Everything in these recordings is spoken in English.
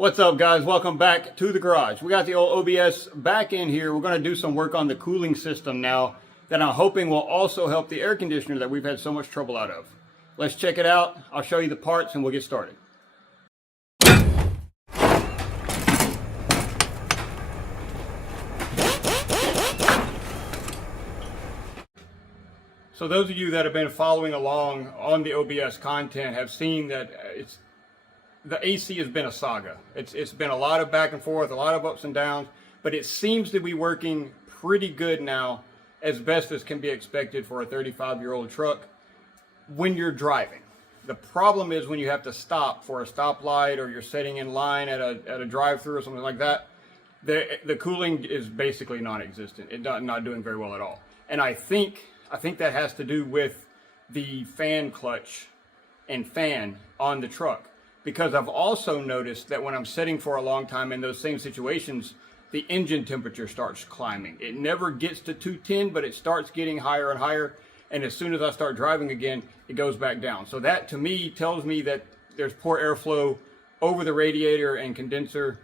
What's up, guys? Welcome back to the garage. We got the old OBS back in here. We're going to do some work on the cooling system now that I'm hoping will also help the air conditioner that we've had so much trouble out of. Let's check it out. I'll show you the parts and we'll get started. So those of you that have been following along on the OBS content have seen that the AC has been a saga. It's been a lot of back and forth, a lot of ups and downs, but it seems to be working pretty good now, as best as can be expected for a 35-year-old truck when you're driving. The problem is when you have to stop for a stoplight or you're sitting in line at a drive-thru or something like that, the cooling is basically non-existent. It's not doing very well at all. And I think that has to do with the fan clutch and fan on the truck. Because I've also noticed that when I'm sitting for a long time in those same situations, the engine temperature starts climbing. It never gets to 210, but it starts getting higher and higher. And as soon as I start driving again, it goes back down. So that to me tells me that there's poor airflow over the radiator and condenser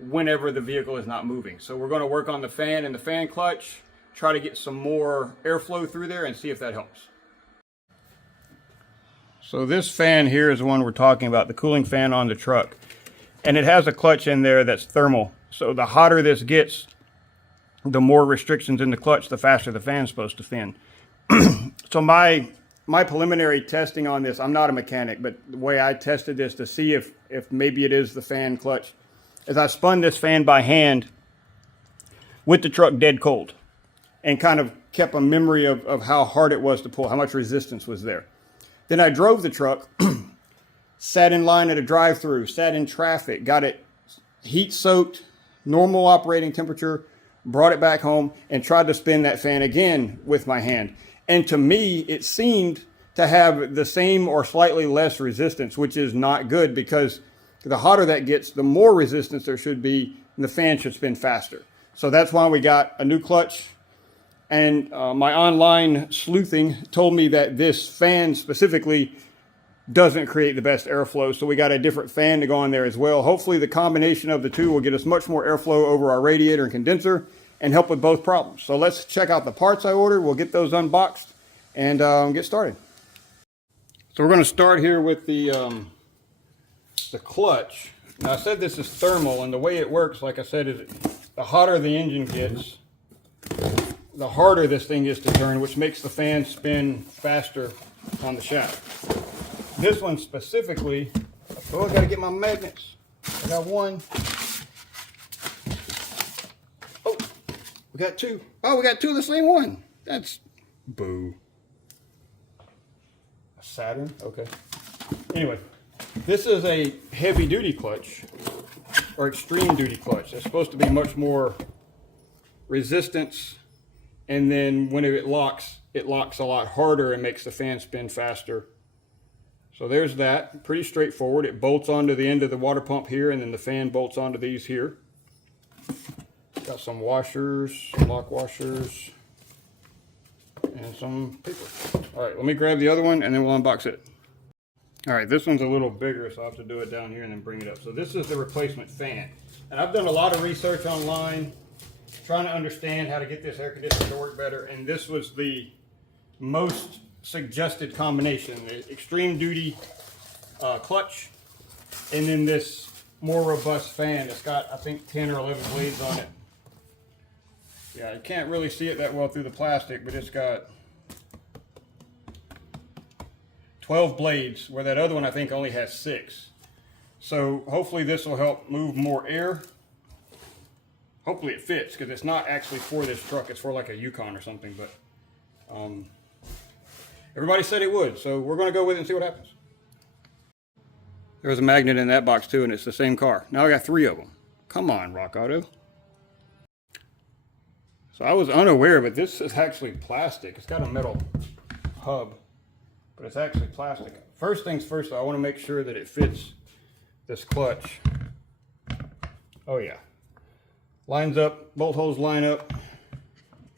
whenever the vehicle is not moving. So we're going to work on the fan and the fan clutch, try to get some more airflow through there and see if that helps. So this fan here is the one we're talking about, the cooling fan on the truck. And it has a clutch in there that's thermal. So the hotter this gets, the more restrictions in the clutch, the faster the fan's supposed to fin. So my preliminary testing on this, I'm not a mechanic, but the way I tested this to see if maybe it is the fan clutch, is I spun this fan by hand with the truck dead cold and kind of kept a memory of how hard it was to pull, how much resistance was there. Then I drove the truck, sat in line at a drive-thru, sat in traffic, got it heat-soaked, normal operating temperature, brought it back home, and tried to spin that fan again with my hand. And to me, it seemed to have the same or slightly less resistance, which is not good because the hotter that gets, the more resistance there should be, and the fan should spin faster. So that's why we got a new clutch. And my online sleuthing told me that this fan specifically doesn't create the best airflow. So we got a different fan to go on there as well. Hopefully the combination of the two will get us much more airflow over our radiator and condenser and help with both problems. So let's check out the parts I ordered. We'll get those unboxed and get started. So we're going to start here with the clutch. Now I said this is thermal, and the way it works, like I said, is the hotter the engine gets, the harder this thing is to turn, which makes the fan spin faster on the shaft. This one specifically, oh, I gotta get my magnets. I got one. Oh, we got two. Oh, we got two of the same one. That's boo. A Saturn, okay. Anyway, this is a heavy duty clutch or extreme duty clutch. It's supposed to be much more resistance. And then when it locks a lot harder and makes the fan spin faster. So there's that, pretty straightforward. It bolts onto the end of the water pump here, and then the fan bolts onto these here. Got some washers, some lock washers, and some paper. All right, let me grab the other one and then we'll unbox it. All right, this one's a little bigger, so I'll have to do it down here and then bring it up. So this is the replacement fan. And I've done a lot of research online, trying to understand how to get this air conditioner to work better, and this was the most suggested combination: the extreme duty clutch, and then this more robust fan. It's got, I think, 10 or 11 blades on it. Yeah, you can't really see it that well through the plastic, but it's got 12 blades, where that other one I think only has 6. So hopefully this will help move more air. Hopefully it fits, because it's not actually for this truck. It's for like a Yukon or something, but everybody said it would, so we're going to go with it and see what happens. There was a magnet in that box too, and it's the same car. Now I got 3 of them. Come on, Rock Auto. So I was unaware, but this is actually plastic. It's got a metal hub, but it's actually plastic. First things first, though, I want to make sure that it fits this clutch. Oh yeah. Lines up, bolt holes line up.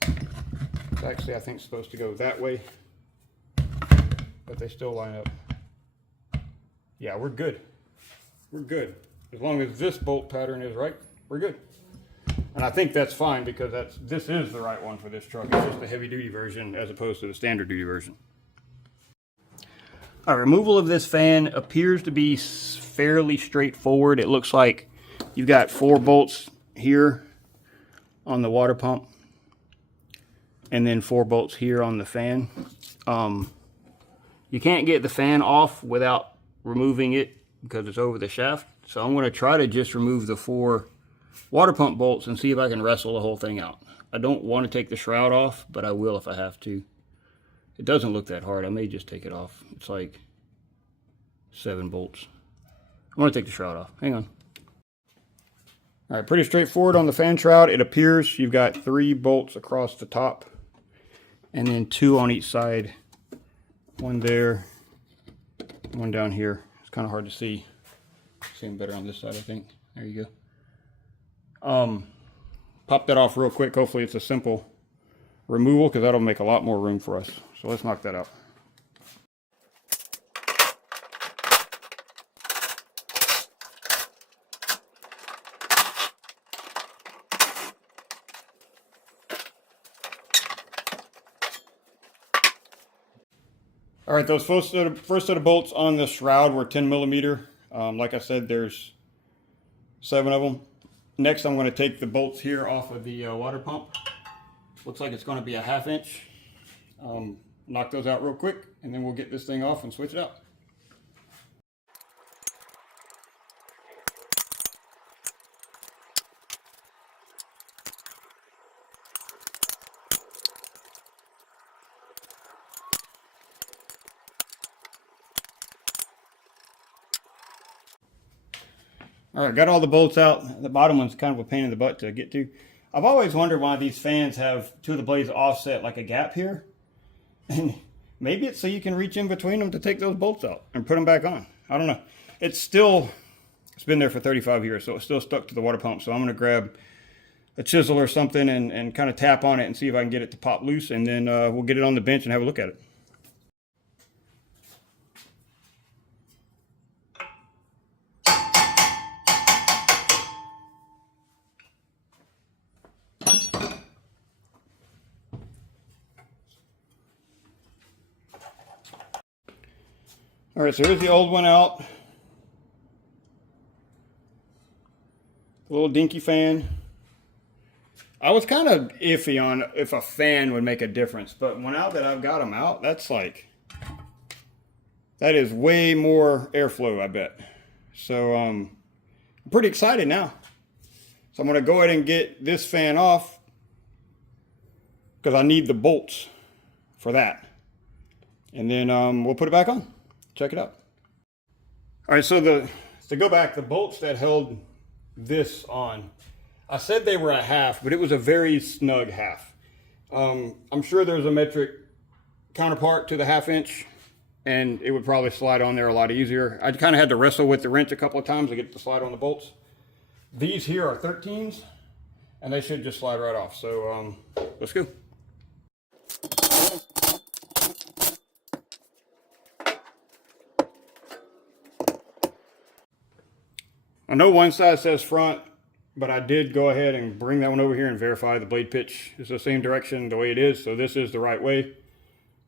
It's actually, I think, supposed to go that way, but they still line up. Yeah, we're good. We're good. as long as this bolt pattern is right, we're good. And I think that's fine because this is the right one for this truck. It's just the heavy duty version as opposed to the standard duty version. All right, removal of this fan appears to be fairly straightforward. It looks like you've got 4 bolts here on the water pump and then 4 bolts here on the fan. You can't get the fan off without removing it because it's over the shaft. So I'm going to try to just remove the 4 water pump bolts and see if I can wrestle the whole thing out. I don't want to take the shroud off, but I will if I have to. It doesn't look that hard. I may just take it off. It's like 7 bolts. I want to take the shroud off. Hang on. All right, pretty straightforward on the fan shroud. It appears you've got 3 bolts across the top and then 2 on each side. 1 there, 1 down here. It's kind of hard to see. See them better on this side, I think. There you go. Pop that off real quick. Hopefully it's a simple removal because that'll make a lot more room for us. So let's knock that out. All right, those first set of bolts on the shroud were 10 millimeter. Like I said, there's 7 of them. Next, I'm going to take the bolts here off of the water pump. Looks like it's going to be a 1/2 inch. Knock those out real quick, and then we'll get this thing off and switch it out. All right, got all the bolts out. The bottom one's kind of a pain in the butt to get to. I've always wondered why these fans have 2 of the blades offset like a gap here. And maybe it's so you can reach in between them to take those bolts out and put them back on. I don't know. It's been there for 35 years, so it's still stuck to the water pump. So I'm going to grab a chisel or something and kind of tap on it and see if I can get it to pop loose. And then we'll get it on the bench and have a look at it. All right, so here's the old one out. A little dinky fan. I was kind of iffy on if a fan would make a difference, but now that I've got them out, that is way more airflow, I bet. So I'm pretty excited now. So I'm going to go ahead and get this fan off because I need the bolts for that. And then we'll put it back on. Check it out. All right, so to go back, the bolts that held this on, I said they were a 1/2, but it was a very snug 1/2. I'm sure there's a metric counterpart to the 1/2 inch, and it would probably slide on there a lot easier. I kind of had to wrestle with the wrench a couple of times to get it to slide on the bolts. These here are 13s, and they should just slide right off. So let's go. I know one side says front, but I did go ahead and bring that one over here and verify the blade pitch is the same direction the way it is. So this is the right way.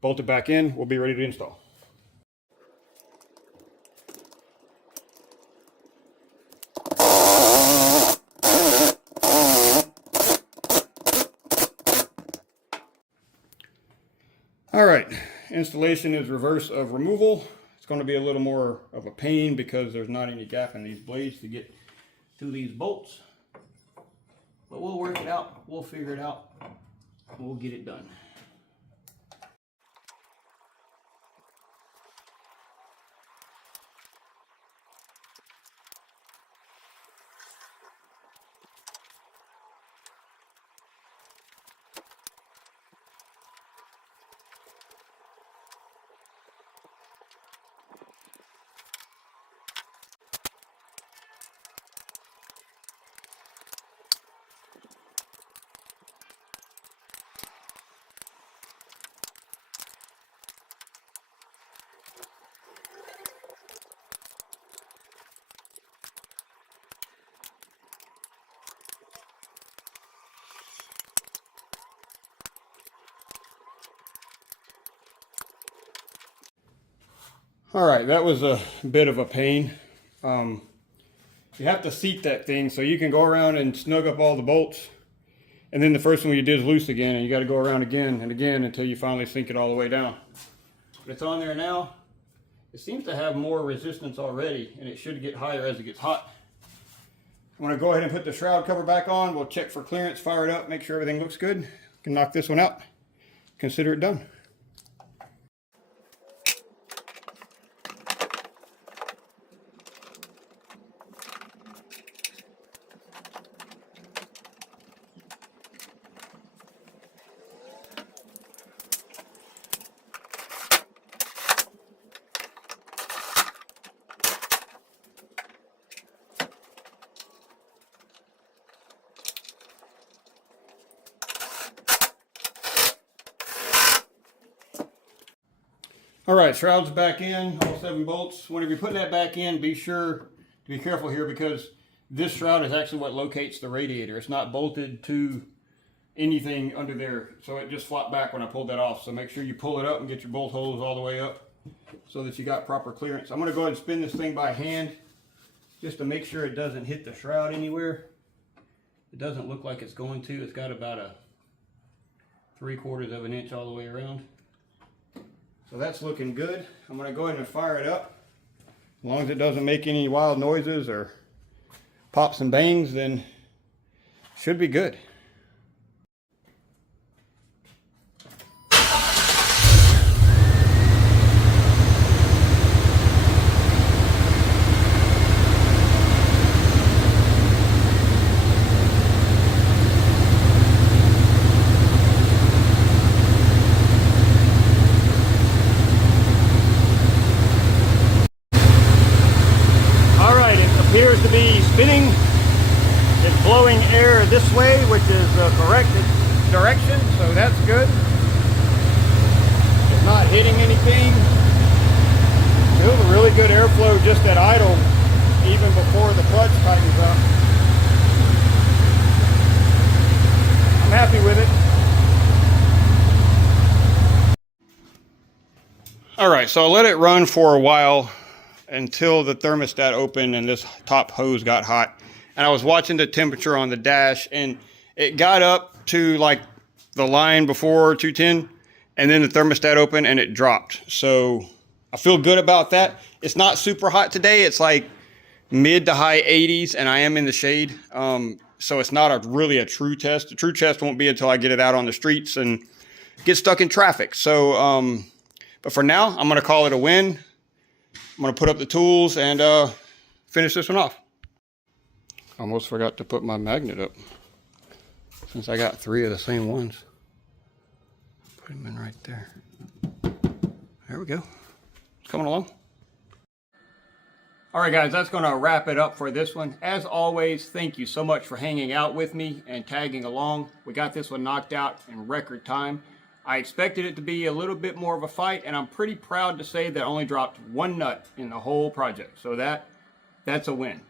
Bolt it back in. We'll be ready to install. All right, installation is reverse of removal. It's going to be a little more of a pain because there's not any gap in these blades to get to these bolts. But we'll work it out. We'll figure it out. We'll get it done. All right, that was a bit of a pain. You have to seat that thing so you can go around and snug up all the bolts. And then the first one you did is loose again, and you got to go around again and again until you finally sink it all the way down. But it's on there now. It seems to have more resistance already, and it should get higher as it gets hot. I'm going to go ahead and put the shroud cover back on. We'll check for clearance, fire it up, make sure everything looks good. Can knock this one out. Consider it done. All right, shroud's back in, all 7 bolts. Whenever you put that back in, be sure to be careful here because this shroud is actually what locates the radiator. It's not bolted to anything under there, so it just flopped back when I pulled that off. So make sure you pull it up and get your bolt holes all the way up so that you got proper clearance. I'm gonna go ahead and spin this thing by hand just to make sure it doesn't hit the shroud anywhere. It doesn't look like it's going to. It's got about a 3/4 of an inch all the way around. So that's looking good. I'm going to go ahead and fire it up. As long as it doesn't make any wild noises or pops and bangs, then it should be good. Appears to be spinning. It's blowing air this way, which is the correct direction, so that's good. It's not hitting anything. Feels a really good airflow just at idle, even before the clutch tightens up. I'm happy with it. All right, so I let it run for a while until the thermostat opened and this top hose got hot. And I was watching the temperature on the dash and it got up to like the line before 210 and then the thermostat opened and it dropped. So I feel good about that. It's not super hot today. It's like mid to high 80s and I am in the shade. So it's not really a true test. The true test won't be until I get it out on the streets and get stuck in traffic. So, but for now, I'm gonna call it a win. I'm going to put up the tools and finish this one off. Almost forgot to put my magnet up since I got 3 of the same ones. Put them in right there. There we go. It's coming along. All right, guys, that's going to wrap it up for this one. As always, thank you so much for hanging out with me and tagging along. We got this one knocked out in record time. I expected it to be a little bit more of a fight, and I'm pretty proud to say that I only dropped 1 nut in the whole project. So that's a win.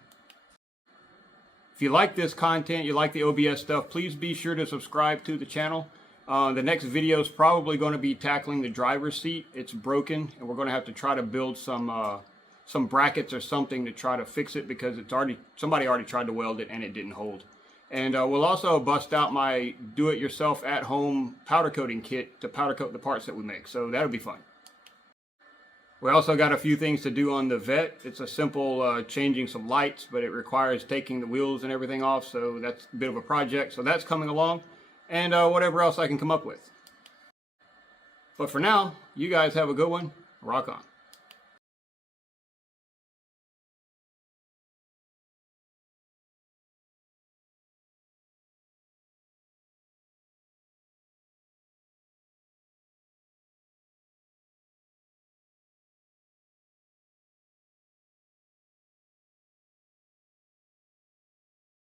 If you like this content, you like the OBS stuff, please be sure to subscribe to the channel. The next video is probably going to be tackling the driver's seat. It's broken, and we're going to have to try to build some brackets or something to try to fix it because somebody already tried to weld it and it didn't hold. And we'll also bust out my do-it-yourself at-home powder coating kit to powder coat the parts that we make. So that'll be fun. We also got a few things to do on the Vet. It's a simple changing some lights, but it requires taking the wheels and everything off. So that's a bit of a project. So that's coming along. And whatever else I can come up with. But for now, you guys have a good one. Rock on.